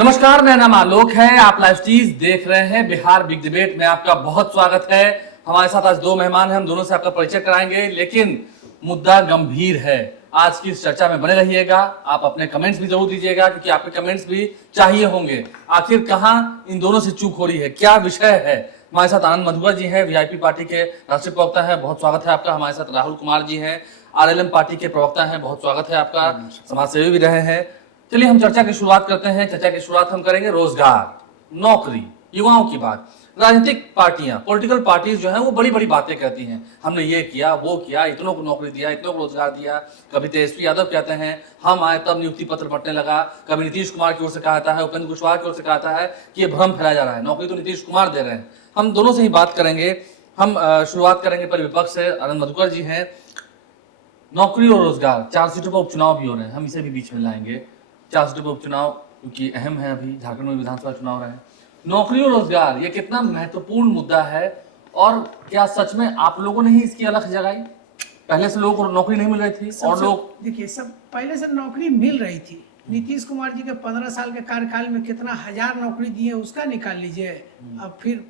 नमस्कार, मेरा नाम आलोक है। आप लाइव चीज देख रहे हैं। बिहार बिग डिबेट में आपका बहुत स्वागत है। हमारे साथ आज दो मेहमान हैं, हम दोनों से आपका परिचय कराएंगे, लेकिन मुद्दा गंभीर है। आज की इस चर्चा में बने रहिएगा। आप अपने कमेंट्स भी जरूर दीजिएगा, क्योंकि आपके कमेंट्स भी चाहिए होंगे। आखिर कहां इन दोनों से चूक हो रही है, क्या विषय है। हमारे साथ आनंद मधुकर जी हैं, वीआईपी पार्टी के राष्ट्रीय प्रवक्ता है, बहुत स्वागत है आपका। हमारे साथ राहुल कुमार जी हैं, आरएलएम पार्टी के प्रवक्ता हैं, बहुत स्वागत है आपका, समाजसेवी भी रहे हैं। चलिए हम चर्चा की शुरुआत करते हैं। चर्चा की शुरुआत हम करेंगे रोजगार, नौकरी, युवाओं की बात। राजनीतिक पार्टियां, पॉलिटिकल पार्टीज जो हैं वो बड़ी बड़ी बातें कहती हैं, हमने ये किया वो किया, इतनों को नौकरी दिया, इतनों को रोजगार दिया। कभी तेजस्वी यादव कहते हैं हम आए तब नियुक्ति पत्र बंटने लगा, कभी नीतीश कुमार की ओर से कहता है, उपेंद्र कुशवाहा की ओर से कहता है कि ये भ्रम फैलाया जा रहा है, नौकरी तो नीतीश कुमार दे रहे हैं। हम दोनों से ही बात करेंगे। हम शुरुआत करेंगे पर विपक्ष से। आनंद मधुकर जी हैं, नौकरी और रोजगार, 4 सीटों पर उपचुनाव भी हो रहे हैं, हम इसे भी बीच में लाएंगे। 4 सीटों पर उपचुनाव क्योंकि अहम है, अभी झारखंड में विधानसभा चुनाव रहे हैं। नौकरी और रोजगार ये कितना महत्वपूर्ण मुद्दा है, और क्या सच में आप लोगों ने ही इसकी अलख जगाई? पहले से लोगों को नौकरी नहीं मिल रही थी और लोग, देखिए, सब पहले से नौकरी मिल रही थी। नीतीश कुमार जी के 15 साल के कार्यकाल में कितना हजार नौकरी दिए उसका निकाल लीजिए। अब फिर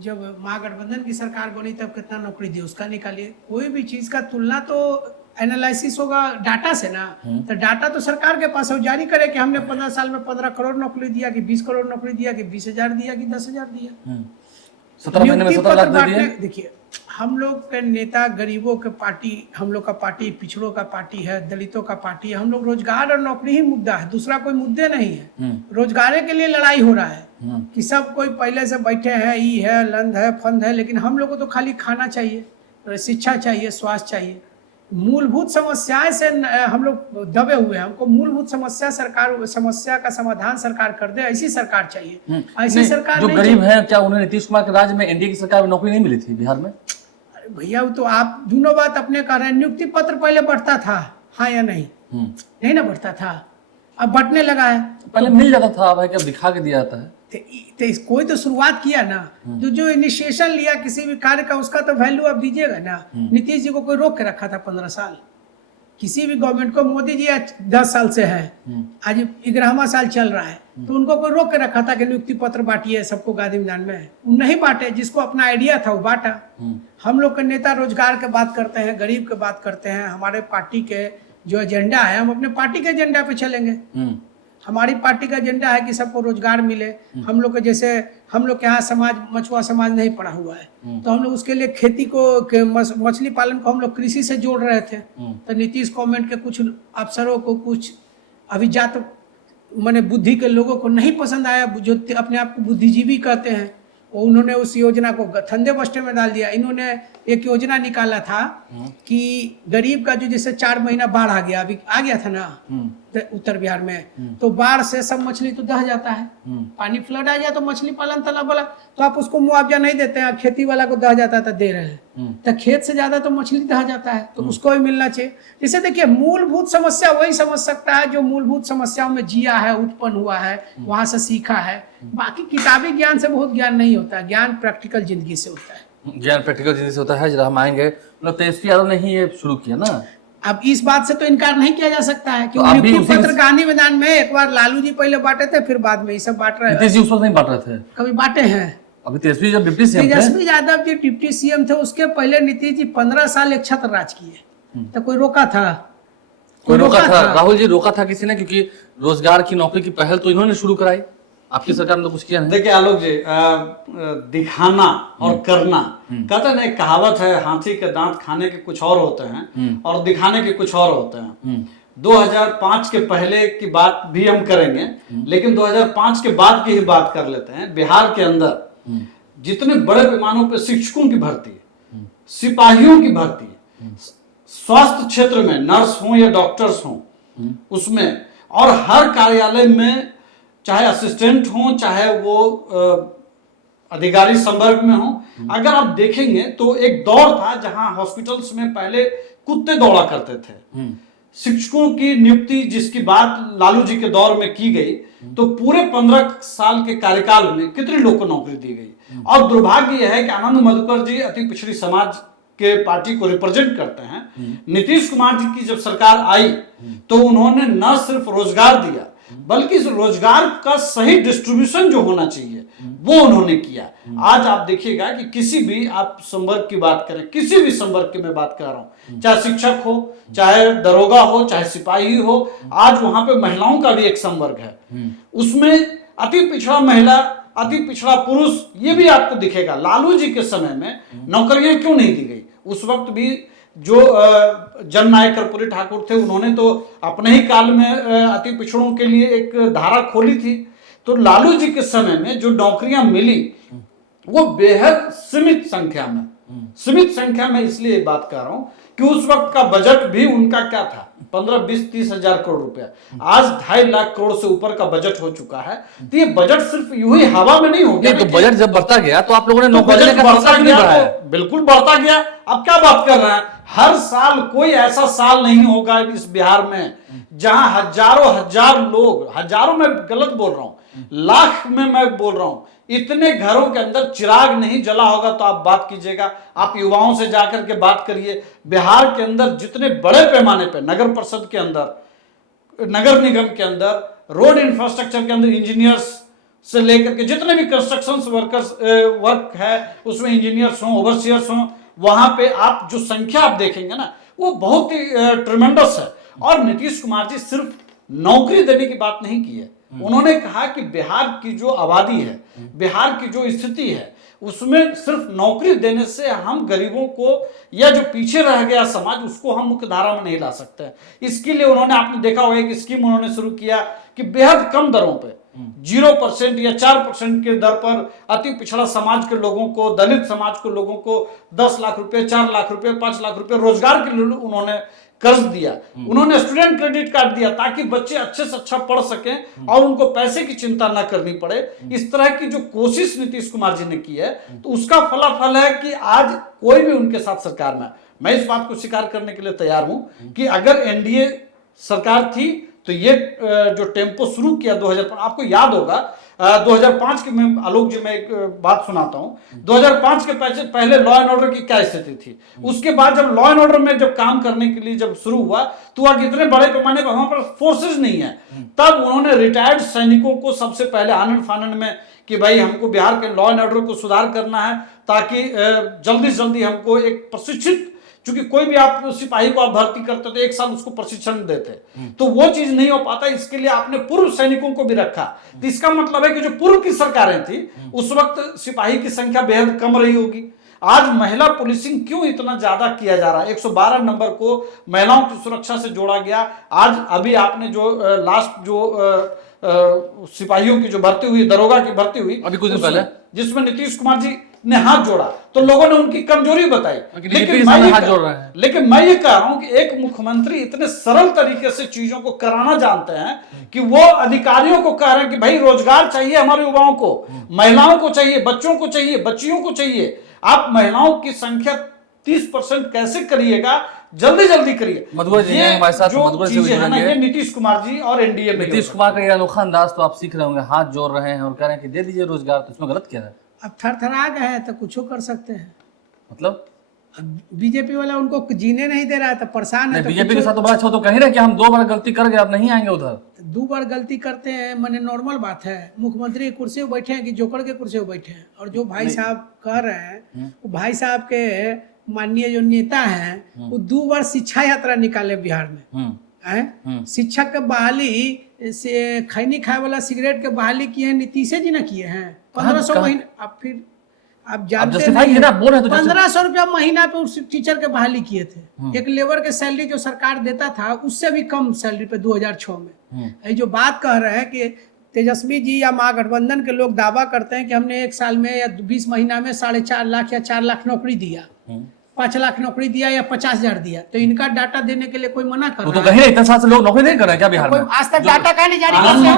जब महागठबंधन की सरकार बनी तब कितना नौकरी दी उसका निकालिए। कोई भी चीज का तुलना तो एनालिसिस होगा डाटा से ना, तो डाटा तो सरकार के पास है, वो जारी करे कि हमने 15 साल में 15 करोड़ नौकरी दिया, कि 20 करोड़ नौकरी दिया, कि 20,000 दिया, कि 10,000 दिया। 17 महीने में 17 लाख दे दिए। देखिए, हम लोग के नेता गरीबों के पार्टी, हम लोग का पार्टी पिछड़ों का पार्टी है, दलितों का पार्टी है। हम लोग रोजगार और नौकरी ही मुद्दा है, दूसरा कोई मुद्दे नहीं है। रोजगार के लिए लड़ाई हो रहा है कि सब कोई पहले से बैठे हैं, ई है, लंद है, फंद है, लेकिन हम लोग को तो खाली खाना चाहिए, शिक्षा चाहिए, स्वास्थ्य चाहिए। मूलभूत समस्याएं से हम लोग दबे हुए हैं। हमको मूलभूत समस्या का समाधान सरकार कर दे, ऐसी सरकार चाहिए। ऐसी सरकार जो गरीब है, क्या उन्हें नीतीश कुमार के राज्य में एनडीए की सरकार में नौकरी नहीं मिली थी बिहार में? अरे भैया, वो तो आप दोनों बात अपने कह रहे हैं। नियुक्ति पत्र पहले बढ़ता था, हाँ या नहीं? नहीं ना बढ़ता था, अब बंटने लगा है। पहले मिल जाता था, भाई क्या दिखा के दिया जाता है। कोई तो शुरुआत किया ना, जो इनिशिएशन लिया किसी भी कार्य का, उसका तो वैल्यू आप दीजिएगा ना। नीतीश जी को कोई रोक के रखा था 15 साल? किसी भी गवर्नमेंट को, मोदी जी 10 साल से है, आज 11वां साल चल रहा है, तो उनको कोई रोक के रखा था कि नियुक्ति पत्र बांटिए सबको गादी मैदान में? नहीं बांटे, जिसको अपना आइडिया था वो बांटा। हम लोग के नेता रोजगार के बात करते हैं, गरीब के बात करते हैं। हमारे पार्टी के जो एजेंडा है, हम अपने पार्टी के एजेंडा पे चलेंगे। हमारी पार्टी का एजेंडा है कि सबको रोजगार मिले। हम लोग के जैसे, हम लोग के यहाँ समाज मछुआ समाज नहीं पड़ा हुआ है, तो हम लोग उसके लिए खेती को, मछली पालन को हम लोग कृषि से जोड़ रहे थे। तो नीतीश गवर्नमेंट के कुछ अफसरों को, कुछ अभिजात माने बुद्धि के लोगों को नहीं पसंद आया, जो अपने आप को बुद्धिजीवी कहते हैं, उन्होंने उस योजना को ठंडे बस्ते में डाल दिया। इन्होंने एक योजना निकाला था कि गरीब का जो जैसे 4 महीना बाढ़ आ गया, अभी आ गया था ना उत्तर बिहार में, तो बाढ़ से सब मछली तो दह जाता है, पानी फ्लड आ जाए तो मछली पालन तालाब वाला, तो आप उसको मुआवजा नहीं देते हैं। खेती वाला को दह जाता था, दे रहे हैं, तो खेत से ज्यादा तो मछली दह जाता है, तो उसको भी मिलना चाहिए। जैसे देखिए, मूलभूत समस्या वही समझ सकता है जो मूलभूत समस्याओं में जिया है, उत्पन्न हुआ है, वहां से सीखा है। बाकी किताबी ज्ञान से बहुत ज्ञान नहीं होता, ज्ञान प्रैक्टिकल जिंदगी से होता है। ज्ञान प्रैक्टिकल जिंदगी से होता है। जरा हम आएंगे, मतलब तेजस्वी यादव ने ही ये शुरू किया ना। अब इस बात से तो इनकार नहीं किया जा सकता है कि नियुक्ति पत्र गांधी मैदान में एक बार लालू जी पहले बांटे थे, फिर बाद में ये सब बांट रहे हैं। नीतीश जी उस वक्त नहीं बांट रहे थे, कभी बांटे हैं? अभी तेजस्वी जब डिप्टी सीएम थे, तेजस्वी यादव जी डिप्टी सीएम थे, उसके पहले नीतीश जी 15 साल एक छत्र राज किए, तो कोई रोका था? कोई रोका था? राहुल जी, रोका था किसी ने? क्योंकि रोजगार की, नौकरी की पहल तो इन्होंने शुरू कराई, आपकी सरकार ने तो कुछ किया नहीं। देखिए आलोक जी, दिखाना और करना, कहते हैं ना, एक कहावत है, हाथी के दांत खाने के कुछ और होते हैं और दिखाने के कुछ और होते हैं। 2005 के पहले की बात भी हम करेंगे, लेकिन 2005 के बाद की ही बात कर लेते हैं। बिहार के अंदर जितने बड़े पैमानों पर शिक्षकों की भर्ती है, सिपाहियों की भर्ती है, स्वास्थ्य क्षेत्र में नर्स हो या डॉक्टर्स हो उसमें, और हर कार्यालय में, चाहे असिस्टेंट हो चाहे वो अधिकारी संवर्ग में हो, अगर आप देखेंगे तो एक दौर था जहां हॉस्पिटल्स में पहले कुत्ते दौड़ा करते थे। शिक्षकों की नियुक्ति जिसकी बात लालू जी के दौर में की गई, तो पूरे 15 साल के कार्यकाल में कितने लोग को नौकरी दी गई। और दुर्भाग्य यह है कि आनंद मधुकर जी अति पिछड़ी समाज के पार्टी को रिप्रेजेंट करते हैं। नीतीश कुमार जी की जब सरकार आई तो उन्होंने न सिर्फ रोजगार दिया, बल्कि इस रोजगार का सही डिस्ट्रीब्यूशन जो होना चाहिए वो उन्होंने किया। आज आप देखिएगा कि किसी भी आप संवर्ग की बात करें, किसी भी संवर्ग की मैं बात कर रहा हूं, चाहे शिक्षक हो, चाहे दरोगा हो, चाहे सिपाही हो, आज वहां पे महिलाओं का भी एक संवर्ग है, उसमें अति पिछड़ा महिला, अति पिछड़ा पुरुष, ये भी आपको दिखेगा। लालू जी के समय में नौकरियां क्यों नहीं दी गई? उस वक्त भी जो जननायक कर्पूरी ठाकुर थे, उन्होंने तो अपने ही काल में अति पिछड़ों के लिए एक धारा खोली थी। तो लालू जी के समय में जो नौकरियां मिली वो बेहद सीमित संख्या में, सीमित संख्या में इसलिए बात कर रहा हूं कि उस वक्त का बजट भी उनका क्या था, 15, 20, 30 हजार करोड़ रुपया। आज 2.5 लाख करोड़ से ऊपर का बजट हो चुका है। तो ये बजट सिर्फ यूं ही हवा में नहीं हो गया। तो बजट जब बढ़ता गया तो आप लोगों ने तो नौकरी बजट का बढ़ता खर्चा क्यों नहीं गया, बढ़ाया? तो बिल्कुल बढ़ता गया। अब क्या बात कर रहे हैं? हर साल कोई ऐसा साल नहीं होगा इस बिहार में जहां हजारों हजार लोग, हजारों में गलत बोल रहा हूं, लाख में मैं बोल रहा हूं, इतने घरों के अंदर चिराग नहीं जला होगा। तो आप बात कीजिएगा, आप युवाओं से जाकर के बात करिए, बिहार के अंदर जितने बड़े पैमाने पे नगर परिषद के अंदर, नगर निगम के अंदर, रोड इंफ्रास्ट्रक्चर के अंदर इंजीनियर्स से लेकर के जितने भी कंस्ट्रक्शन वर्कर्स वर्क है उसमें इंजीनियर्स हों, ओवरसियर्स हों, वहां पे आप जो संख्या आप देखेंगे ना वो बहुत ही ट्रिमेंडस है। और नीतीश कुमार जी सिर्फ नौकरी देने की बात नहीं की है, उन्होंने कहा कि बिहार की जो आबादी है, बिहार की जो स्थिति है, उसमें सिर्फ नौकरी देने से हम गरीबों को या जो पीछे रह गया समाज उसको हम मुख्य धारा में नहीं ला सकते। इसके लिए उन्होंने, आपने देखा होगा एक स्कीम उन्होंने शुरू किया कि बेहद कम दरों पे 0% या 4% के दर पर अति पिछड़ा समाज के लोगों को, दलित समाज के लोगों को 10 लाख रुपए, 4 लाख रुपए, 5 लाख रुपए रोजगार के लिए उन्होंने कर्ज दिया। उन्होंने स्टूडेंट क्रेडिट कार्ड दिया ताकि बच्चे अच्छे से अच्छा पढ़ सकें और उनको पैसे की चिंता ना करनी पड़े। इस तरह की जो कोशिश नीतीश कुमार जी ने की है तो उसका फलाफल है कि आज कोई भी उनके साथ सरकार में, मैं इस बात को स्वीकार करने के लिए तैयार हूं कि अगर एनडीए सरकार थी तो ये जो टेम्पो शुरू किया 2005, आपको याद होगा 2005 के, मैं आलोक जी मैं एक बात सुनाता हूं, 2005 के पहले लॉ एंड ऑर्डर की क्या स्थिति थी, उसके बाद जब लॉ एंड ऑर्डर में जब काम करने के लिए जब शुरू हुआ तो वहां इतने बड़े पैमाने पर वहां पर फोर्सेज नहीं है, तब उन्होंने रिटायर्ड सैनिकों को सबसे पहले आनंद फानंद में कि भाई हमको बिहार के लॉ एंड ऑर्डर को सुधार करना है ताकि जल्दी से जल्दी हमको एक प्रशिक्षित, क्योंकि कोई भी आप सिपाही को आप भर्ती करते तो 1 साल उसको प्रशिक्षण देते, तो वो चीज नहीं हो पाता। इसके लिए आपने पूर्व सैनिकों को भी रखा। तो इसका मतलब है कि जो पूर्व की सरकारें थी उस वक्त सिपाही की संख्या बेहद कम रही होगी। आज महिला पुलिसिंग क्यों इतना ज्यादा किया जा रहा है? 112 नंबर को महिलाओं की सुरक्षा से जोड़ा गया। आज अभी आपने जो लास्ट जो सिपाहियों की जो भर्ती हुई, दरोगा की भर्ती हुई अभी कुछ दिन पहले, जिसमें नीतीश कुमार जी ने हाथ जोड़ा तो लोगों ने उनकी कमजोरी बताई। लेकिन मैं ये कह रहा हूं कि एक मुख्यमंत्री इतने सरल तरीके से चीजों को कराना जानते हैं कि वो अधिकारियों को कह रहे हैं कि भाई रोजगार चाहिए हमारे युवाओं को, महिलाओं को चाहिए, बच्चों को चाहिए, बच्चियों को चाहिए। आप महिलाओं की संख्या 30% कैसे करिएगा? जल्दी जल्दी करिए। मधुकर जी हैं हमारे साथ, मधुकर जी ये नीतीश कुमार जी और एनडीए में, नीतीश कुमार का ये अनोखा अंदाज तो आप सीख रहे होंगे, हाथ जोड़ रहे हैं और कह रहे हैं कि दे दीजिए रोजगार, तो इसमें गलत क्या है? अब थरथरा गए हैं तो कुछ कर सकते हैं। मतलब बीजेपी वाला उनको जीने नहीं दे रहा है तो परेशान है। बीजेपी के साथ तो बड़ा अच्छा, तो कह रहे हैं कि हम 2 बार गलती कर गए, अब नहीं आएंगे उधर। 2 बार गलती करते हैं माने नॉर्मल बात है। मुख्यमंत्री की कुर्सी पर बैठे हैं कि जोकर के कुर्सी पर बैठे हैं, और जो भाई साहब कह रहे हैं वो भाई साहब के माननीय जो नेता हैं वो 2 बार शिक्षा यात्रा निकाले बिहार में है। शिक्षक के बहाली से खैनी खाए वाला सिगरेट के बहाली किए हैं नीतीश जी ने किए हैं 1500 महीना। अब फिर आप जानते हैं 1500 रुपया महीना पे उस टीचर के बहाली किए थे। एक लेबर के सैलरी जो सरकार देता था उससे भी कम सैलरी पे 2006 में। ये जो बात कह रहे हैं कि तेजस्वी जी या महागठबंधन के लोग दावा करते हैं कि हमने 1 साल में या 20 महीना में 4.5 लाख या 4 लाख नौकरी दिया, 5 लाख नौकरी दिया या 50,000 दिया, तो इनका डाटा देने के लिए कोई मना कर रहा है? तो कहीं इतने साल से लोग नौकरी नहीं कर रहे हैं क्या बिहार में? आज तक डाटा कहीं नहीं जारी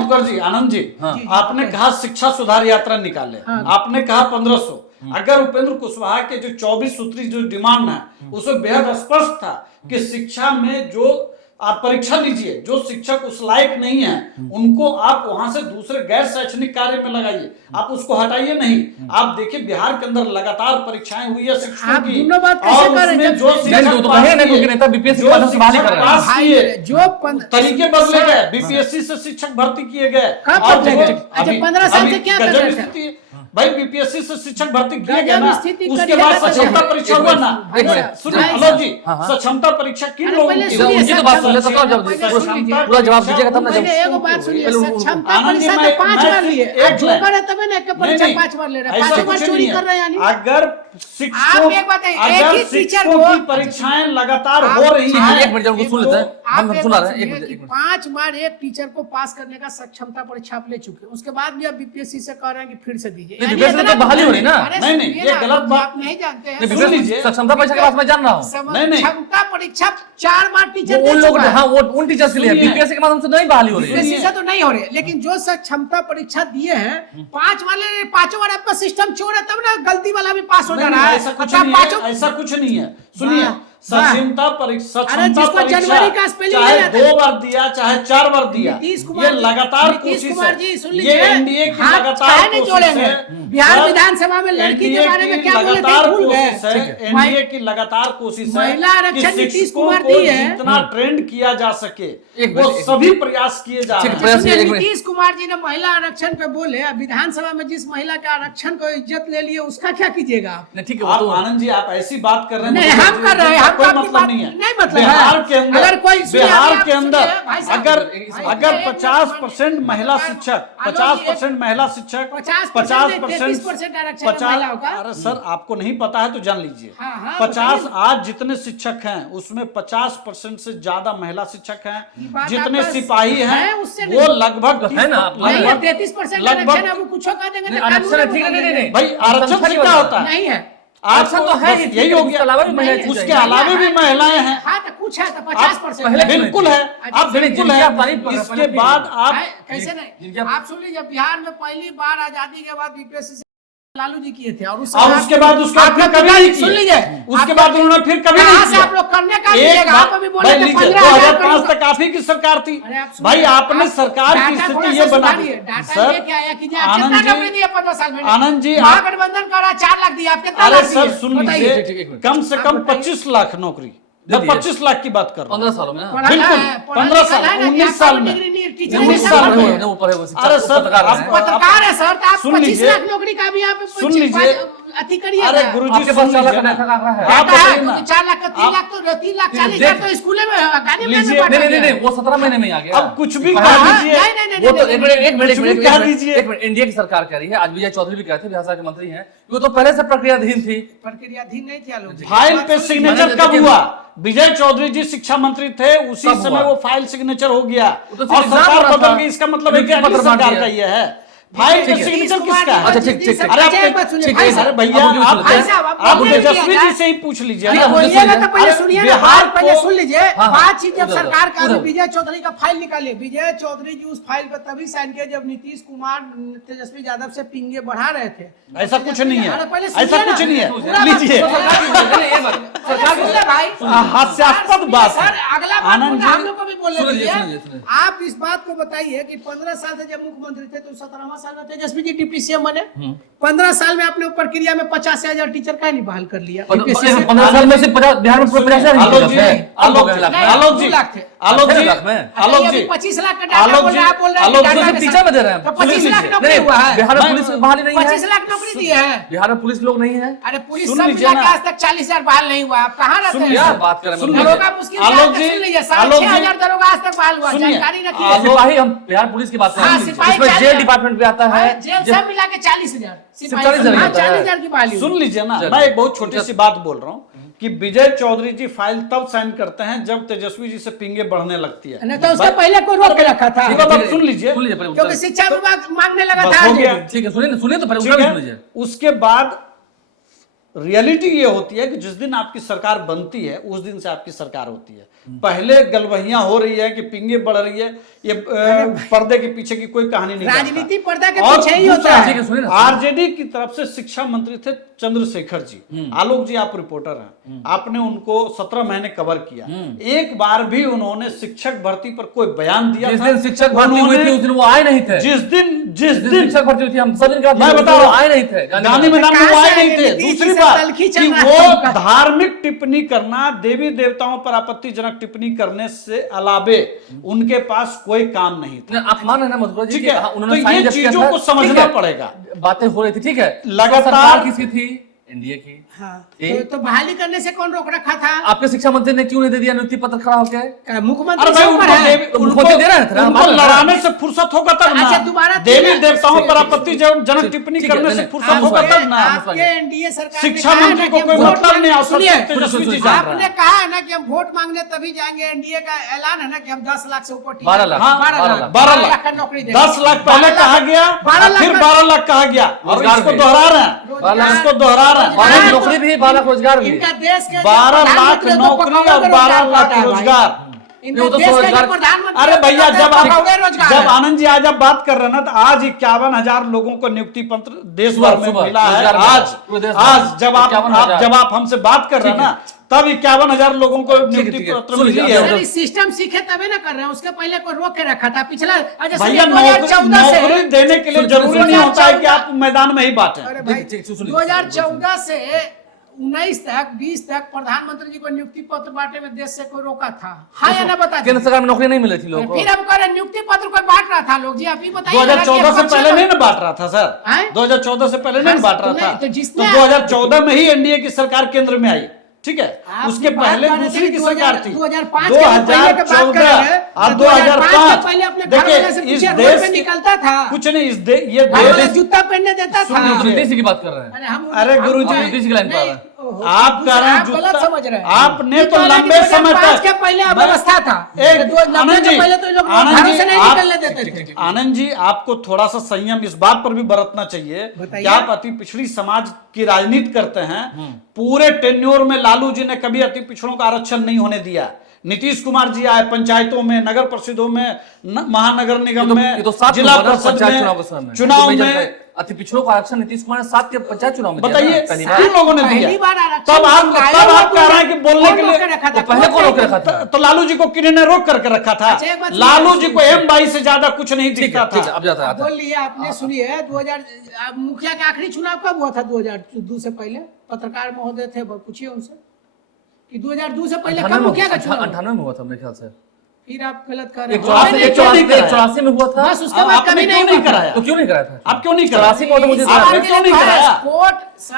करते? आनंद जी, आपने कहा शिक्षा सुधार यात्रा निकाले, आपने कहा 1500। अगर उपेंद्र कुशवाहा के जो 24 सूत्री जो डिमांड है उसमें बेहद स्पष्ट था कि शिक्षा में जो आप परीक्षा लीजिए, जो शिक्षक उस लायक नहीं है उनको आप वहां से दूसरे गैर शैक्षणिक कार्य में लगाइए, आप उसको हटाइए नहीं। आप देखिए बिहार के अंदर लगातार परीक्षाएं हुई है शिक्षकों आप की, दोनों बात कैसे और कर रहे हैं? उसमें जो जब- शिक्षक नहीं, तो पास कहे ना, किए, क्योंकि नेता बीपीएससी जो का सवाल ही कर शिक्षक रहे हैं। पास भाई, किए, जो तरीके बदले गए, बीपीएससी से शिक्षक भर्ती किए गए। कब और बदले देखो, गए? अच्छा, 15 साल से क्या कर गजब रहे थे? स्थिति है। भाई बीपीएससी से शिक्षक भर्ती किए गजब गए ना, स्थिति उसके करिएगा बाद तो सक्षमता देखो। परीक्षा एक हुआ मिनट, ना। एक मिनट, सुनिए भाई आलोक जी, हाँ, हाँ। सक्षमता परीक्षा किन अरे लोगों पहले की सुनिए, हुई? उनकी तो बात सुन ले, सक्षमता तब जब परीक्षा सक्षमता पूरा जवाब परीक्षा दीजिएगा तब ना उनकी जब पहले एगो किसको बात की सुनिए, हुई? सक्षमता आनंद जी, परीक्षा मैं- तो 5 मैं बार लिए, एक जो लाइन- करे तबे ना कि परीक्षा नहीं, 5 बार ले रहे हैं, ऐसा 5 बार कुछ चोरी नहीं कर रहे हैं है। यानी। अगर शिक्षकों आप एक बात है, एक ही अगर टीचर शिक्षकों को- की परीक्षाएं लगातार आप- हो रही ठीक है, हैं, एक मिनट जब सुन लेते हैं, हम आप एक सुना बात रहे हैं, एक सुनिए मिनट, कि एक मिनट। 5 बार एक टीचर को पास करने का सक्षमता परीक्षा आप ले चुके हैं, उसके बाद भी आप बीपीएससी से कह रहे हैं कि फिर से दीजिए। नहीं, यानी बीपीएससी इतना- तो बहाली हो रही ना। अरे नहीं, नहीं, सुनिए ये ना, गलत बात- आप नहीं जानते हैं। नहीं, सुन बीपीएससी लीजिए। सक्षमता परीक्षा के बात मैं जान रहा हूँ। नहीं, नहीं। क्षमता परीक्षा 4 बार टीचर वो दे उन लोग, चुका है। हाँ, वो उन टीचर्स के लिए सुनिए। बीपीएससी के माध्यम से नहीं बहाली हो रही है। बीपीएससी से तो नहीं हो रहे, लेकिन जो क्षमता परीक्षा दिए हैं 5 वाले 5 बार आपका सिस्टम चोर है, तब ना गलती वाला भी पास हो जा नहीं, रहा है। ऐसा कुछ अच्छा, नहीं पाँचों- है, ऐसा कुछ नहीं है। सुनिए, वाह, सक्षमता परीक्षा, अरे जिसको जनवरी का स्पेलिंग चाहे नहीं आता। 2 बार दिया चाहे 4 बार दिया, नीतीश कुमार ये जी- लगातार नीतीश कोशिश कुमार है। जी सुन ये लीजिए, एनडीए की हाथ लगातार काहे नहीं कोशिश जोड़ेंगे? है। बिहार सर, विधानसभा में लड़की के NDA बारे में की क्या बोले थे, लगातार भूल गए? कोशिश है, ठीक है। एनडीए की लगातार कोशिश है महिला आरक्षण कि नीतीश शिक्षकों कुमार को दी है। जितना ट्रेंड किया जा सके एक वो मिनट, सभी प्रयास किए जा ठीक रहे है, हैं। प्रयास सुनिए, एक मिनट। नीतीश कुमार जी ने महिला आरक्षण पे बोले, विधानसभा में जिस महिला के आरक्षण को इज्जत ले लिए उसका क्या कीजिएगा आप? नहीं, ठीक है, वो आप तो आनंद जी, आप ऐसी बात कर रहे हैं, नहीं, मुझे हम कर रहे हैं, इसका हम कोई आपकी मतलब बात- नहीं है। नहीं मतलब है। बिहार के अंदर, अगर कोई सुनिए, बिहार अभी आप के अंदर सुनिए, भाई साहब, अगर भाई अगर साहब, 50% महिला शिक्षक, आलोक जी, 50% महिला शिक्षक, 50% 33% आरक्षण है महिलाओं का। अरे सर, आपको नहीं पता है तो जान लीजिए। हाँ, हाँ, 50 आज जितने शिक्षक हैं उसमें 50% से ज्यादा महिला शिक्षक हैं। ये बात जितने आपका सिपाही है, हैं उससे वो नहीं। लगभग है ना, नहीं है, लगभग 33% लगभग- आरक्षण है, वो कुछ कह देंगे नहीं, तो आरक्षण कानून है, ठीक है, में नहीं, नहीं, भाई आरक्षण संख्या से की क्या बात होता है? नहीं है। आरक्षण तो है ही, बस ठीक यही है, हो उसके गया। अलावा भी महिलाएं नहीं, छूट उसके जाएंगी। अलावा भी महिलाएं हैं। हाँ तो कुछ है तो आप 50% पहले है। बिल्कुल है, आप नहीं, बिल्कुल जिनकी है। आप तारीफ कर रहे हैं, इसके पहले बाद आप है, कैसे जिनकी नहीं? आप- आप सुन लीजिए, बिहार में पहली बार आजादी के बाद बीपीएससी से लालू जी किए थे, और और उसके बाद उसका आप फिर लोग कभी क्या- नहीं सुन किए। लीजिए, उसके आप बाद लोग- उन्होंने फिर कभी कहाँ नहीं से किया। आप लोग करने का एक लीजिएगा? बात- आप अभी बोले भाई थे लीजिए, 15,000 2005 तक आप ही की सरकार थी। अरे आप सुनिए, भाई आपने आप सरकार की डाटा स्थिति थोड़ा ये सा बना दी। सुधारिए, डाटा सर, लेके आया कीजिए, आप आनंद कितना नौकरी जी, दिए 15 साल में? आनंद जी, आप- महागठबंधन का रहा 4 लाख दिया, आप कितना अरे लाख सर दिए? सुन बताइए। लीजिए, ठीक है, एक मिनट। कम से आप कम बताइए। 25 लाख नौकरी, दे मैं दिए। 25 लाख की बात कर रहा हूँ। 15 सालों में ना। पढ़ा बिल्कुल, है, पढ़ा 15 लिखा साल, है ना, 19 साल में। डिग्री नहीं, टीचर 19 नहीं साल सब में। पढ़े हैं। ऊपर है वो शिक्षक, अरे वो सर, पत्रकार हैं। आप- पत्रकार है सर, तो आप सुन 25 लीजिए। लाख नौकरी का भी आप सुन लीजिए। अति करिए अरे ना। गुरुजी आपके पास सुन 4 लाख लीजिए का ना। डाटा कहाँ है? आप डाटा है, बताइए ना। तो 4 लाख का 3 आप- लाख तो 3 लाख 40 देख- हजार तो स्कूले में गाड़ी में लीजिए। बांटा नहीं, नहीं, गया। नहीं, वो 17 महीने में ही आ गया। अब कुछ भी हाँ, कह हाँ, दीजिए। नहीं, नहीं, नहीं, वो तो नहीं, एक मिनट, एक मिनट, कुछ भी एक मिनट, कह एक मिनट, दीजिए। एक मिनट, एनडीए की सरकार कह रही है, आज विजय चौधरी भी कहते हैं, बिहार के मंत्री हैं, वो तो पहले से प्रक्रियाधीन थी। प्रक्रियाधीन नहीं थे आलोक जी। फाइल बात पे सुन सिग्नेचर मैंने कब देखिए- हुआ? विजय चौधरी जी शिक्षा मंत्री थे, उसी कब समय हुआ? वो फाइल सिग्नेचर हो गया वो तो और सिर्फ सरकार एग्जाम बदल था। गई। इसका मतलब है कि नियुक्ति अगली पत्र बांट सरकार दिया। का ये है। फाइल पे ठीक है। सिग्नेचर नीतीश किसका है? अच्छा, ठीक, ठीक, ठीक। अरे आप एक बात सुनिए, ठीक भाई है, साहब, अरे भैया, अब मुझे आप सुनिए। भाई साहब, आप बोलिए तेजस्वी क्या? जी से ही पूछ लीजिए ठीक ना। है, मुझे बोलिएगा सुनिए। तो पहले अरे सुनिए ना, बिहार बात पहले को- सुन लीजिए। हाँ, बात चीज जब उधर, सरकार का उधर। विजय चौधरी का फाइल निकाले, विजय चौधरी जी उस फाइल पर तभी साइन किए जब नीतीश कुमार तेजस्वी यादव से पिंगे बढ़ा रहे थे। ऐसा कुछ नहीं है, अरे पहले ऐसा सुनिए कुछ ना। नहीं है। पूरा बात लीजिए। सुनिए। सरकार की वजह से नहीं, ये बात- सरकार की सुनिए वजह से- भाई, हास्यास्पद बात है। सर, अगला बात आनंद बोलना, जी, हम लोग को भी बोलने सुनिए, दीजिए। सुनिए, सुनिए। आप इस बात को बताइए कि 15 साल से जब मुख्यमंत्री थे तो 17वां साल में तेजस्वी जी डिप्टी सीएम बने। 15 साल में आपने प्रक्रिया में 50,000 टीचर का नहीं बहाल कर लिया। 15 साल में से 50 बिहार में पूरे 50,000 आलोक जी, आलोक जी, नहीं, आलोक जी, 2 लाख थे। आलोक जी, 18 लाख में। आलोक जी, 25 लाख का डाटा आलोक बोल जी, रहे हैं, आप बोल रहे हैं आलोक कि जी, डाटा सिर्फ के टीचर साथ- में दे रहे हैं। तो 25 लाख नौकरी नहीं, हुआ है। बिहार में पुलिस में बहाली नहीं है। 25 लाख नौकरी दी है। बिहार में पुलिस लोग नहीं है। अरे पुलिस सुन सब लीजिए मिला के ना। आज तक 40,000 बहाल नहीं हुआ। आप कहाँ रहते हैं? क्या सर? बात करें? सुन मतलब- लीजिए। दरोगा मुश्किल से आलोक आज तक जी, सुन लीजिए, आलोक जी, 6,500 दरोगा आज तक बहाल हुआ। सुनिए, जानकारी रखिए। आलोक- सिपाही, हम बिहार पुलिस की बात कर रहे हाँ, हैं, सिपाही इसमें 40,000 जेल डिपार्टमेंट भी आता है। जेल सब मिला के 40,000 सिपाही 40,000 हाँ, होता है। 40,000 की बहाली हुई। सुन लीजिए ना, चलिए। मैं एक बहुत छोटी सी बात बोल रहा हूँ कि विजय चौधरी जी फाइल तब साइन करते हैं जब तेजस्वी जी से पिंगे बढ़ने लगती है। नहीं तो उसका पहले कोई रोक के रखा था, ठीक है, अब सुन लीजिए। सुन लीजिए पहले क्योंकि उत्तर। शिक्षा विभाग मांगने लगा बस था। हो गया। ठीक है, सुनिए सुनिए तो पहले ठीक उत्तर भी है, सुन लीजिए। उसके बाद रियलिटी ये होती है कि जिस दिन आपकी सरकार बनती है उस दिन से आपकी सरकार होती है। पहले गलबहियां हो रही है कि पिंगे बढ़ रही है, ये पर्दे के पीछे की कोई कहानी नहीं। राजनीति पर्दा के और पीछे ही होता है। आरजेडी की तरफ से शिक्षा मंत्री थे चंद्रशेखर जी। आलोक जी आप रिपोर्टर हैं, आपने उनको 17 महीने कवर किया, एक बार भी उन्होंने शिक्षक भर्ती पर कोई बयान दिया? जिस दिन शिक्षक भर्ती हुई थी उस दिन वो आए नहीं थे। जिस दिन शिक्षक भर्ती हुई थी हम सब दिन मैं बता रहा हूं, आए नहीं थे गांधी मैदान में वो आए नहीं थे। दूसरी बात कि वो धार्मिक टिप्पणी करना, देवी देवताओं पर आपत्तिजनक टिप्पणी करने से अलावे उनके पास कोई काम नहीं था। आप मान रहे ना मधुकर जी, ठीक है, उन्होंने तो ये चीजों को समझना पड़ेगा। बातें हो रही थी, ठीक है, लगातार सरकार किसकी थी? एनडीए की। हाँ, तो बहाली करने से कौन रोक रखा था? आपके शिक्षा मंत्री ने क्यों नहीं दे दिया नियुक्ति पत्र खड़ा होकर? मुख्यमंत्री से ऊपर है। मुख्यमंत्री दे रहे थे ना, उनको लड़ाने से फुर्सत होगा तब ना। अच्छा, दोबारा देवी देवताओं पर आपत्तिजनक टिप्पणी करने से फुर्सत होगा तब ना। आपके एनडीए सरकार शिक्षा मंत्री को कोई मतलब नहीं। तेजस्वी जी जान रहे आपने हैं। कहा है ना कि हम वोट मांगने तभी जाएंगे। एनडीए का ऐलान है ना कि हम 10 लाख से ऊपर 12 लाख, हाँ, 12 लाख का नौकरी देंगे। 10 लाख पहले कहा गया, 12 लाख फिर 12 लाख कहा गया, और रोजगार इसको भी। दोहरा रहे हैं, रोजगार। इसको दोहरा रहे हैं। 12 लाख नौकरी भी, 12 लाख रोजगार भी। इनका देश के 12 लाख प्रधानमंत्री तो नौकरी और पकौड़े 12 लाख रोजगार रोजगार। इनका वो तो देश के रोजगार- जो प्रधानमंत्री अरे भैया, होते हैं, जब पकौड़े रोजगार जब है। आनंद जी आज आप बात कर रहे हैं ना, तो आज 51,000 लोगों को नियुक्ति पत्र देश भर में सुबह मिला है। रोजगार मिला। आज पूरे देश आज में जब आप 51,000। जब आप हमसे बात कर रहे हैं ना, तब 51,000 लोगों को नियुक्ति ठीक है। पत्र सुन मिली लीजिए, है। अब- सर, सिस्टम सीखे तभी ना कर रहे हैं। उसके पहले कोई रोक के रखा था पिछला। अच्छा, भैया, 2014 से नौकरी देने के लिए जरूरी नहीं होता है कि आप मैदान में ही बांटें। अरे भाई, ठीक, सुन लीजिए। 2014 से 19 तक 20 तक प्रधानमंत्री जी को नियुक्ति पत्र बांटे में देश से कोई रोका था? हाँ या ना बता दीजिए। केंद्र सरकार में नौकरी नहीं मिली थी लोगों को। फिर हम कह रहे हैं, नियुक्ति पत्र कोई बांट रहा था लोग जी, आप ही बताइए। 2014 से पहले नहीं ना बांट रहा था सर। हैं? 2014 से पहले नहीं हाँ, बांट रहा तो था। नहीं, तो जिसने- 2014 में ही एनडीए की सरकार केंद्र में आई, ठीक है। आप उसके बात पहले कर रहे थे दूसरी कि की सरकार थी। 2005 के पहले की बात कर रहे हैं। 2014 और 2005 2005 पहले अपने घर वाले से देखिए, इस पूछिए, रोड देश पे के- निकलता था। कुछ नहीं, ये घर वाला देश। जूता पहनने देता था। नीतीश जी की बात कर रहे हैं। अरे गुरुजी, नीतीश की लाइन पर आ रहे हैं। आप कह रहे हैं आप गलत समझ रहे हैं। आपने तो ये लंबे कह रहे हैं कि समय 2005 तक के पहले व्यवस्था था। एक 90 आनंद के जी, पहले तो ये लोग आनंद घरों जी, से नहीं आप- निकलने देते थे। आनंद जी, आपको थोड़ा सा संयम इस बात पर भी बरतना चाहिए बताइए। कि आप अति पिछड़ी समाज की राजनीति करते हैं। पूरे टेन्योर में लालू जी ने कभी अति पिछड़ों का आरक्षण नहीं होने दिया। नीतीश कुमार जी आए, पंचायतों में, नगर परिषदों में, महानगर निगम में, ये तो 7 जिला नंबर है परिषद पंचायत में, चुनाव के समय चुनाव तो में। अति पिछड़ों का आरक्षण नीतीश कुमार ने 7 के पंचायत चुनाव में दिया बताइए ना, पहली बार। किन लोगों ने पहली दिया? बार आरक्षण तब आप लाया कह रहे हैं कि बोलने कौन के रोक लिए के रखा था? तो पहले कौन रोक के रखा था? तो लालू जी को किन्होंने रोक करके रखा था? अच्छा, एक बात लालू जी सुनिए, को M22 से ज्यादा कुछ नहीं ठीक दिखता है, ठीक है, था। अब जाता है। बोल लिए आपने, सुनिए। 2000 मुखिया का आखिरी चुनाव कब हुआ था? 2002 से पहले? पत्रकार महोदय थे, पूछिए उनसे कि 2002 से पहले कब मुखिया का चुनाव? 98 में हुआ था मेरे ख्याल से। फिर आप गलत कर रहे हैं। 84 में हुआ था। बस उसके बाद आपने कभी क्यों नहीं नहीं कराया? तो क्यों नहीं कराया था? आप क्यों नहीं कराया? 84 में तो मुझे आपने क्यों नहीं कराया? कोर्ट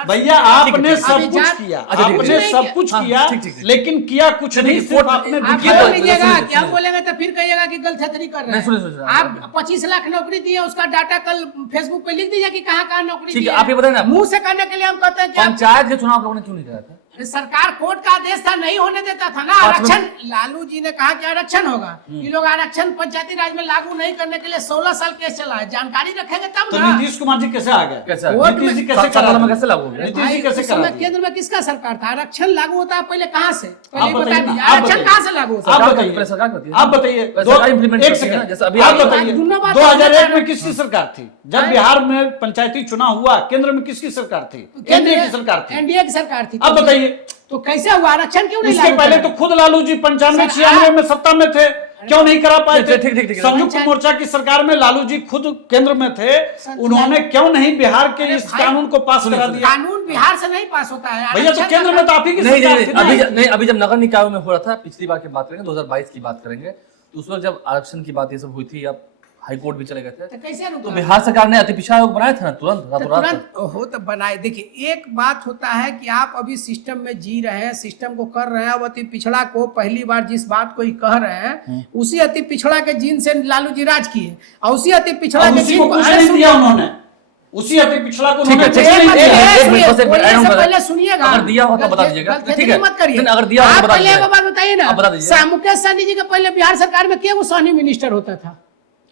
भैया, आपने सब अभी कुछ जात- किया, अच्छा, ठीक है, आपने ठीक है। सब कुछ हाँ, किया, ठीक, ठीक, ठीक। लेकिन किया कुछ नहीं। नहीं, सिर्फ कोर्ट- आपने आप ये बोल तो- लीजिएगा सुनिए, कि हम सुनिए। बोलेंगे तो फिर कहिएगा कि गलत कर रहे नहीं, सुनिए, सुनिए, हैं। आप 25 लाख नौकरी दिए, उसका डाटा कल फेसबुक पे लिख दीजिए कि कहाँ कहाँ नौकरी ठीक है, दिए। आप ये बताएं ना। मुंह से कहने के लिए हम कहते हैं कि आप- पंचायत के चुनाव लोगों ने क्यों नहीं कराया था? सरकार कोर्ट का आदेश था, नहीं होने देता था ना पाँच में- आरक्षण। लालू जी ने कहा कि आरक्षण होगा। ये लोग आरक्षण पंचायती राज में लागू नहीं करने के लिए 16 साल केस चला है। जानकारी रखेंगे तब तो ना। नीतीश कुमार जी कैसे आ गए? कैसे? वोट नीतीश जी में- कैसे सात करा साल में दिए? कैसे लागू हो गया? नीतीश भाई, जी कैसे उस करा समय दिए? केंद्र में किसका सरकार था? आरक्षण लागू होता है पहले कहाँ से? आप पहले बता बताइए दीजिए, ना, आप आरक्षण बताइए। कहाँ से लागू होता है? आप सरकार बताइए। करती है, सरकार करती है। आप बताइए। सरकार implement एक करती है ना, सेकंड, जैसे अभी आप आगे- बताइए। दोनों बात 2001 आपने में किसकी सरकार थी? जब बिहार में पंचायती चुनाव हुआ, केंद्र में किसकी सरकार थी? एनडीए की सरकार थी। एनडीए की सरकार थी। अब बताइए, तो कैसे हुआ? आरक्षण क्यों नहीं इसके लागू पहले करा? तो खुद लालू जी 95 सर, 96 में सत्ता में थे, क्यों नहीं करा पाए थे? ठीक, ठीक, ठीक। संयुक्त मोर्चा की सरकार में लालू जी खुद केंद्र में थे, उन्होंने क्यों नहीं बिहार के अरे इस भाई, कानून को पास करा दिया? कानून बिहार से नहीं पास होता है। भैया, तो आरक्षण केंद्र में तो आप ही की नहीं सरकार नहीं थी नहीं, ना? अभी अभी जब नगर निकायों में हो रहा था, पिछली बार की बात करेंगे, 2022 की बात करेंगे, तो उस वक्त जब आरक्षण की बात ये सब हुई थी, अब हाई कोर्ट भी चले गए थे, तो कैसे तो रुका? बिहार सरकार ने अति पिछड़ा आयोग बनाया था ना, तुरंत रातों रात। तुरंत हो तो बनाए। देखिए, एक बात होता है कि आप अभी सिस्टम में जी रहे हैं, सिस्टम को कर रहे हैं। अब अति पिछड़ा को पहली बार जिस बात को ही कह रहे हैं, उसी अति पिछड़ा के जीन से लालू जी राज किए, और उसी अति पिछड़ा अब के उसी जीन को को कुछ अरे नहीं सुनिए, दिया उन्होंने, उसी अति पिछड़ा को ठीक है, उन्होंने ठीक है, कुछ नहीं दिया। एक मिनट, बस एक मिनट, बोलने से एड ऑन पहले कर- सुनिएगा। अगर दिया हो तो बता दीजिएगा। गलती ठीक है, मत करिए। लेकिन अगर दिया हो तो आप बता पहले दीजिएगा। एक बात बताइए ना, आप बता दीजिए। मुकेश सहनी जी के पहले बिहार सरकार में क्या वो सहनी मिनिस्टर होता था?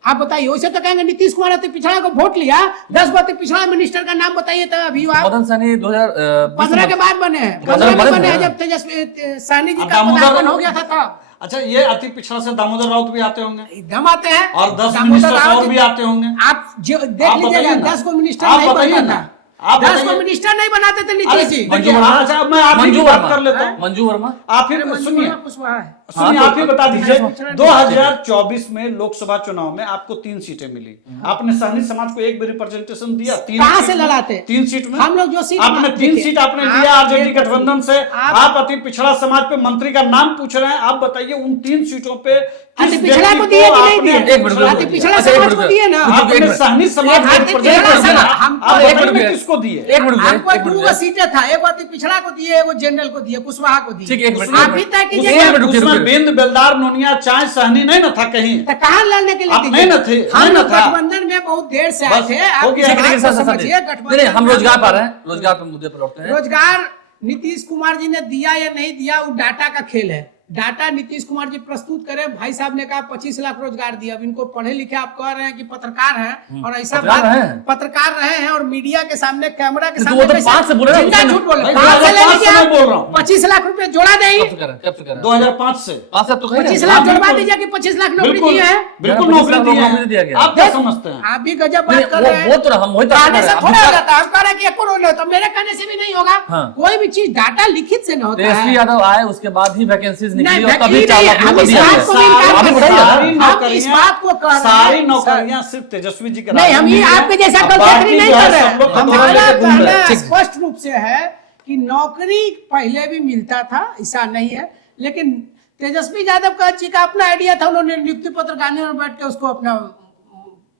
आप बताइए, वैसे तो कहेंगे नीतीश कुमार अति पिछड़ा को वोट लिया, 10 गो अति पिछड़ा मिनिस्टर का नाम बताइए तो अभी आप मदन सहनी 15 के बाद बने हैं, 15 15 में बने बने हैं हैं। जब तेजस्वी सहनी जी का दामोदर पदार्पण हो गया था तब अच्छा, ये अति पिछड़ा से दामोदर राउत भी आते होंगे एकदम आते हैं, और 10 दामोदर मिनिस्टर राव और जी- भी आते होंगे। आप जो देख आप लीजिएगा, बताइए ना। 10 को मिनिस्टर आप नहीं बताइए बनता ना। था, आप 10 को बताइए। मिनिस्टर नहीं बनाते थे अरे नीतीश जी। देखिए, अच्छा मैं आप ही की मंजू बात वर्मा। कर लेता हूँ। मंजू वर्मा आप ही मंजू सुनिए, वर्मा कुशवाहा है। सुनिए हाँ, आप ही तो बता दीजिए, ठीक है। 2024 में लोकसभा चुनाव में आपको 3 सीटें मिली, आपने सहनी समाज को एक भी रिप्रेजेंटेशन दिया? 3 कहाँ सीट से में? लड़ाते? 3 सीट में हम लोग जो सीट आपने 3 देखिए, सीट आपने आप लिया आरजेडी ये- गठबंधन से। आप अति पिछड़ा समाज पे मंत्री का नाम पूछ रहे हैं, आप बताइए उन 3 सीटों पे किस अति पिछड़ा व्यक्ति को दिए कि नहीं आपने दिए? एक मिनट, अति पिछड़ा अच्छा, एक समाज मिनट, को दिए ना। एक आपने मिनट। सहनी समाज एक को अति represent पिछड़ा किया। समाज- आप हमको- बताइए एक मिनट, किसको दिए? एक मिनट हमको एक मिनट 2 सीटें था, एक अति पिछड़ा को दिए, एगो जनरल को दिए, कुशवाहा को दिए। ठीक है, एक मिनट, आप एक भी मिनट। तय एक कीजिए मिनट, रुकिए, उसमें रुकिए। बिंद बेलदार नोनिया चाय सहनी नहीं ना था कहीं। तो कहाँ लड़ने के लिए आप दीजिए? नहीं न थे, हम नहीं न लोग था। गठबंधन में बहुत देर से आए बस, थे, हो आप गया। इस ठीक है, बात ठीक है, को सर, सर, समझिए, नहीं, नहीं, हम में रोजगार पा रहे हैं, रोजगार पे मुद्दे पर लौटते हैं। रोजगार नीतीश कुमार जी ने दिया या नहीं दिया, वो डाटा का खेल है। डाटा नीतीश कुमार जी प्रस्तुत करें। भाई साहब ने कहा 25 लाख रोजगार दिया। अब इनको पढ़े लिखे आप कह रहे हैं कि पत्रकार हैं और ऐसा पत्रकार बात हैं। पत्रकार रहे हैं और मीडिया के सामने, कैमरा के तो सामने वो तो 5 से बोले ना, जिंदा उसने- झूठ बोले। भाई, 5 से ले 2005 लीजिए से मैं आप। बोल रहा हूँ। 25 लाख रुपए जोड़ा दें, कब से करें 2005 से 5 से तो कहीं 25 नहीं। लाख हाँ, जोड़वा बिल्कुल। दीजिए कि 25 लाख नौकरी बिल्कुल दिए हैं। बिल्कुल 25 नौकरी लाख दी नौकरी दिया है। गया। आप क्या समझते हैं? आप भी गजब नहीं, बात कर रहे हैं। वो तो हम वही तो कहने से आप थोड़ा भी- हो जाता है। हम कह रहे हैं कि एको रोल है, तो मेरे कहने से भी नहीं होगा। हाँ। कोई भी चीज डाटा लिखित से न होता तेजस्वी है। यादव आए, उसके बाद ही वैकेंसीज निकली नहीं, और तभी वैकेंसी 4 नहीं, लाख हम को इस दिया बात गया। को भी इनकार अभी करते बताइए हैं। ना। सारी हम इस बात को कह रहे हैं। सारी नौकरियां सिर्फ तेजस्वी जी के नहीं, हम ये आपके जैसा अब कल बाकी चक्री नहीं जो है कर रहे सब लोग हैं। कटोरे हमारा लेके घूम रहे कहना हैं। ठीक। स्पष्ट रूप से है कि नौकरी पहले भी मिलता था, ऐसा नहीं है। लेकिन तेजस्वी यादव का जी का अपना आइडिया था, उन्होंने नियुक्ति पत्र गाने में बैठ के उसको अपना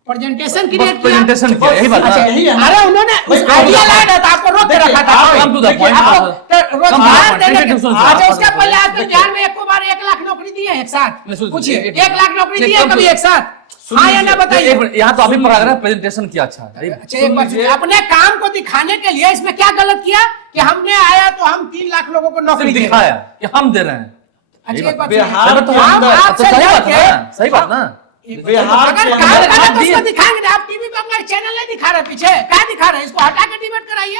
प्रेजेंटेशन क्रिएट किया। प्रेजेंटेशन किया, यही बात अच्छा, है। यही है ना? अरे उन्होंने भाई, उस आइडिया लाया था, आपको रोक के देखिए, रखा था। आप come to the देखिए, point, आपको आप- तो रोजगार come to the देने point, के सुन, सुन, अच्छा, सुन, उसका सुन, पहले सुन, आपने बिहार में एको बार 1 लाख नौकरी दी है एक साथ? नहीं, सुन, पूछिए, एक- 1 लाख नौकरी एक- दी है एक- कभी एक साथ? सुन हाँ या ना लीजिए, बताइए। यहाँ तो अभी पढ़ा रहा है, प्रेजेंटेशन किया अच्छा है। अच्छा, एक बात सुनिए, अपने काम को दिखाने के लिए इसमें क्या गलत किया कि हमने आया तो हम 3 लाख लोगों को नौकरी सिर्फ दे दिखाया कि हम दे रहे हैं। अच्छा, एक बात बिहार सुनिए, के हम अंदर- आपसे अच्छा, सही बात लड़के- है ना, सही बात ना। एक बिहार बात, के अगर अंदर काम करें आप तो उसको दिए- दिखाएंगे ना। आप टीवी पे अपना चैनल नहीं दिखा रहे, पीछे क्या दिखा रहे हैं? इसको हटा के डिबेट कराइए।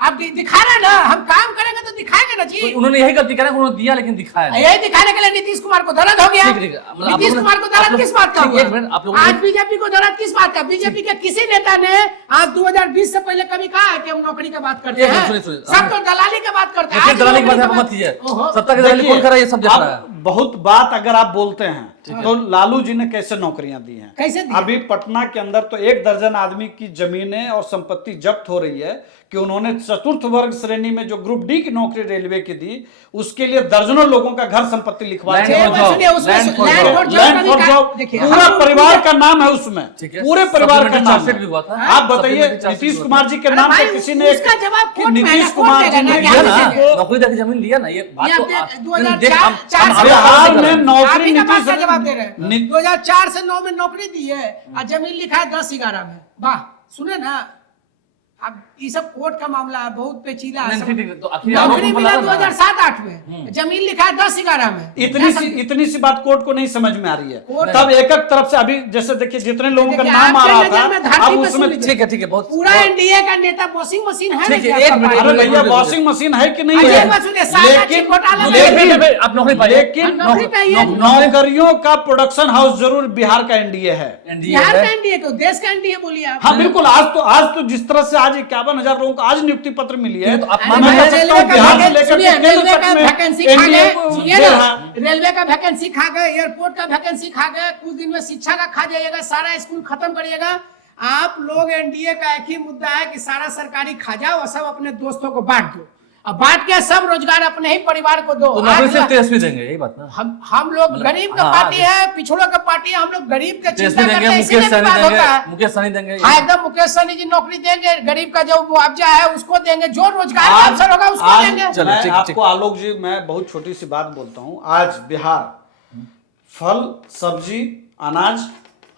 आप दिखा रहे हैं ना, हम काम करेंगे तो दिखाएंगे ना जी। तो उन्होंने यही गलती करा, उन्होंने दिया लेकिन दिखाया नहीं। यही दिखाने के लिए नीतीश कुमार को दर्द हो गया। ठीक, ठीक, मतलब आप नीतीश लोगों ने- कुमार को आप दर्द लोग- किस बात का ठीक, हुआ? एक मिनट, आप लोगों ने- आज बीजेपी को दर्द किस बात का? बीजेपी के किसी नेता ने आज 2020 से पहले कभी कहा है कि हम नौकरी की बात करते एक मिनट, हैं? सुनिए, सुनिए। सब तो दलाली की बात करते हैं। फिर आज दलाली की नौकरी बात की आप मत कीजिए। ओहो। सत्ता के दलाली कौन कर रहा है, ये सब देख रहा है। अब बहुत बात अगर आप बोलते हैं तो लालू जी ने कैसे नौकरियां दी हैं? कैसे दी? अभी पटना के अंदर तो 1 दर्जन आदमी की जमीनें और संपत्ति जब्त हो रही है कि उन्होंने चतुर्थ वर्ग श्रेणी में जो ग्रुप डी की नौकरी रेलवे की दी, उसके लिए दर्जनों लोगों का घर संपत्ति लिखवा Land दी। for job, सुनिए, उसमें land for land job। for job land का भी फॉर का- जॉब देखिए, पूरा हम- परिवार का नाम है उसमें, ठीक है, पूरे परिवार का supplementary नाम charge sheet भी हुआ था। है। आप बताइए supplementary charge sheet नीतीश हुआ कुमार जी के अरे नाम भाई, पे किसी ने उसका जवाब कि कोर्ट में है ना, नीतीश कोर्ट कुमार देगा जी ना, ने क्या लिया किसी ना, को नौकरी देकर जमीन लिया ना, ये बात ये तो आपने आप- 2004 देख, हम- चार हम- से बिहार हम- में हम- नौकरी आप ही का बात नीतीश का जवाब दे रहे हैं। नी- 2004 से 9 में नौकरी दी है और जमीन लिखा है 10-11 में। वाह, सुने ना, अब ये सब कोर्ट का मामला है, बहुत पेचीदा है। नहीं, ठीक, तो आखिर नौकरी आरोप मिला लगा ना। 2007-8 में, जमीन लिखा है 10-11 में। इतनी सी बात कोर्ट को नहीं समझ में आ रही है। कोर्ट- तब एक एक तरफ से अभी जैसे देखिए जितने लोगों का देखिए, नाम आ आपके रहा नजर में था धरती अब पे उसमें सुन ठीक है, ठीक है, बहुत पूरा एनडीए का नेता वॉशिंग मशीन है ना ठीक है, क्या एक आपका मिनट, पार्टी? अरे भैया बिल्कुल, वॉशिंग मशीन है कि नहीं अजय है? बसु ने सारा चीज घोटाला में- लेकिन आप नौकरी पाइए। लेकिन नौकरी पाइए। नौकरियों का प्रोडक्शन हाउस जरूर बिहार का एनडीए है। एनडीए बिहार है। का एनडीए को, देश का एनडीए बोलिए आप। हाँ बिल्कुल, आज तो जिस तरह से आज 51,000 लोगों को आज नियुक्ति पत्र मिली है तो आप अरे मान मैं भाई, कह सकता रेलवे हूं का बिहार से वैकेंसी- लेकर सुनिए, के केंद्र रेलवे तक का में वैकेंसी खा एनडीए गए, को सुनिए दे ना, रहा है। रेलवे का वैकेंसी खा गए, एयरपोर्ट का वैकेंसी खा गए, कुछ दिन में शिक्षा का खा जाइएगा, सारा स्कूल खत्म करिएगा। आप लोग एनडीए का एक ही मुद्दा है कि सारा सरकारी खा जाओ और सब अपने दोस्तों को बांट दो, अब बांट के सब रोजगार अपने ही परिवार को दो। तो नौकरी आज सिर्फ तेजस्वी देंगे, यही बात ना। हम लोग मतलब- गरीब का हाँ, पार्टी है, पिछड़ों का पार्टी है, हम लोग गरीब का चिंता तेजस्वी करते देंगे, हैं, मुकेश इसीलिए सहनी विवाद होता है। देंगे, मुकेश सहनी देंगे। हाँ, एकदम मुकेश सहनी जी नौकरी देंगे, गरीब का जो मुआवजा है उसको देंगे, जो रोजगार का अवसर होगा उसको आज देंगे। चलो, मैं ठीक, आपको ठीक। आलोक जी मैं बहुत छोटी सी बात बोलता हूं। आज बिहार फल सब्जी अनाज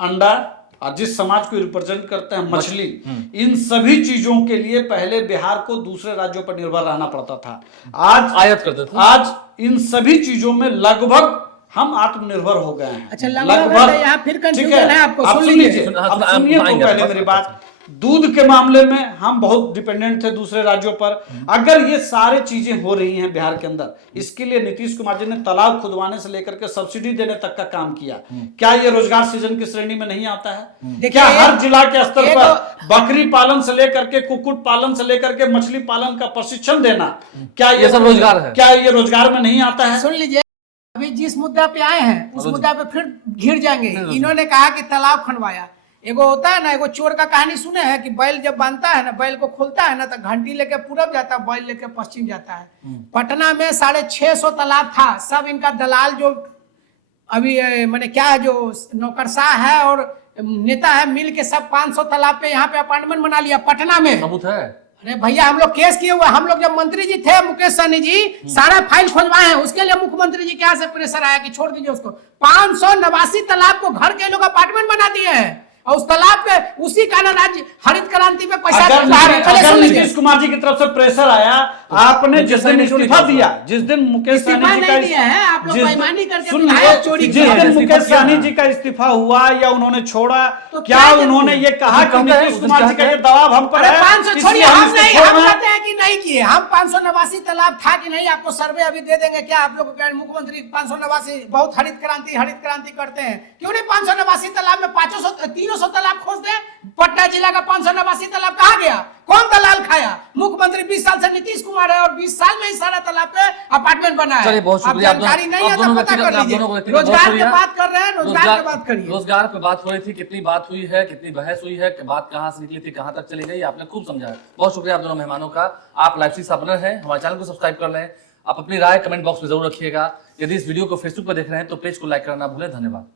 अंडा और जिस समाज को रिप्रेजेंट करते हैं मछली, इन सभी चीजों के लिए पहले बिहार को दूसरे राज्यों पर निर्भर रहना पड़ता था। आज आयात करते थे। आज इन सभी चीजों में लगभग हम आत्मनिर्भर हो गए हैं। अच्छा, लग रहा है यहाँ फिर ठीक कंफ्यूजन है आपको, आप सुन सुन लीजिए। लीजिए, सुन- अब आप सुनिए तो बताएंगे, पहले बस, मेरी बस, बात। दूध के मामले में हम बहुत डिपेंडेंट थे दूसरे राज्यों पर। अगर ये सारी चीजें हो रही हैं बिहार के अंदर, इसके लिए नीतीश कुमार जी ने तालाब खुदवाने से लेकर के सब्सिडी देने तक का काम किया। क्या ये रोजगार सृजन की श्रेणी में नहीं आता है? देखिए, क्या हर जिला के स्तर एक- पर बकरी पालन से लेकर के कुक्कुट पालन से लेकर के मछली पालन का प्रशिक्षण देना, क्या ये सब रोजगार है? क्या ये रोजगार में नहीं आता है? सुन लीजिए, अभी जिस मुद्दा पे आए हैं उस मुद्दा पे फिर घिर जाएंगे। इन्होंने कहा कि तालाब खनवाया। एगो होता है ना, एगो चोर का कहानी सुने हैं कि बैल जब बांधता है ना, बैल को खोलता है ना, तो घंटी लेके पूरब जाता है, बैल लेके पश्चिम जाता है। पटना में 650 तालाब था। सब इनका दलाल जो अभी मैंने क्या है, जो नौकरशाह है और नेता है, मिल के सब 500 तालाब पे यहाँ पे अपार्टमेंट बना लिया पटना में। सबूत है? अरे भैया, हम लोग केस किए हुए। हम लोग जब मंत्री जी थे, मुकेश सहनी जी, सारा फाइल खोलवाए हैं। उसके लिए मुख्यमंत्री जी के यहाँ से प्रेशर आया कि छोड़ दीजिए उसको। 589 तालाब को घर के लोग अपार्टमेंट बना दिए हैं, और उस तालाब पे उसी का ना राज्य हरित क्रांति में पैसा अगर पहले सुन लीजिए। नीतीश कुमार जी की तरफ से प्रेशर आया, आपने जिस दिन इस्तीफा दिया, जिस दिन मुकेश इस्तीफा सहनी जी नहीं दिया है, आप लोग बेईमानी करके सुन विधायक लीजिए, चोरी जिस किया है। दिन मुकेश इस्तीफा सहनी किया जी का इस्तीफा हुआ या उन्होंने छोड़ा, तो क्या क्या उन्होंने ये कहा कि कहते हैं, नीतीश कुमार जी का ये दबाव हम पर अरे है, 500 इसलिए छोड़िए, हम इसको नहीं, छोड़ हम रहे हैं? कहते हैं कि नहीं किए हम। 589 तालाब था कि नहीं, आपको सर्वे अभी दे देंगे। क्या आप लोग मुख्यमंत्री 589 बहुत हरित क्रांति करते हैं, क्यों नहीं 589 तालाब में 300 तालाब खोज दे। पटना जिला का 589 तालाब कहाँ गया? कौन दलाल खाया? मुख्यमंत्री 20 साल से नीतीश कुमार है, और 20 साल में ही सारा तालाब पे अपार्टमेंट बना है। चलिए, बहुत आप शुक्रिया। आप जानकारी नहीं है आप तो दोनों पता व्यक्तिगत- कर आप लीजिए। दोनों व्यक्तिगत बहुत रोजगार की शुक्रिया। बात कर रहे हैं, रोजगार की बात करिए। रोजगार पे बात हो रही थी, कितनी बात हुई है, कितनी बहस हुई है, बात कहां से निकली थी, कहां तक चली गई, आपने खूब समझाया। बहुत शुक्रिया आप दोनों मेहमानों का। आप लाइव सीरीज अपनर हैं, हमारे चैनल को सब्सक्राइब कर लें। आप अपनी राय कमेंट बॉक्स में जरूर रखिएगा। यदि इस वीडियो को फेसबुक पर देख रहे हैं तो पेज को लाइक करना भूलें। धन्यवाद।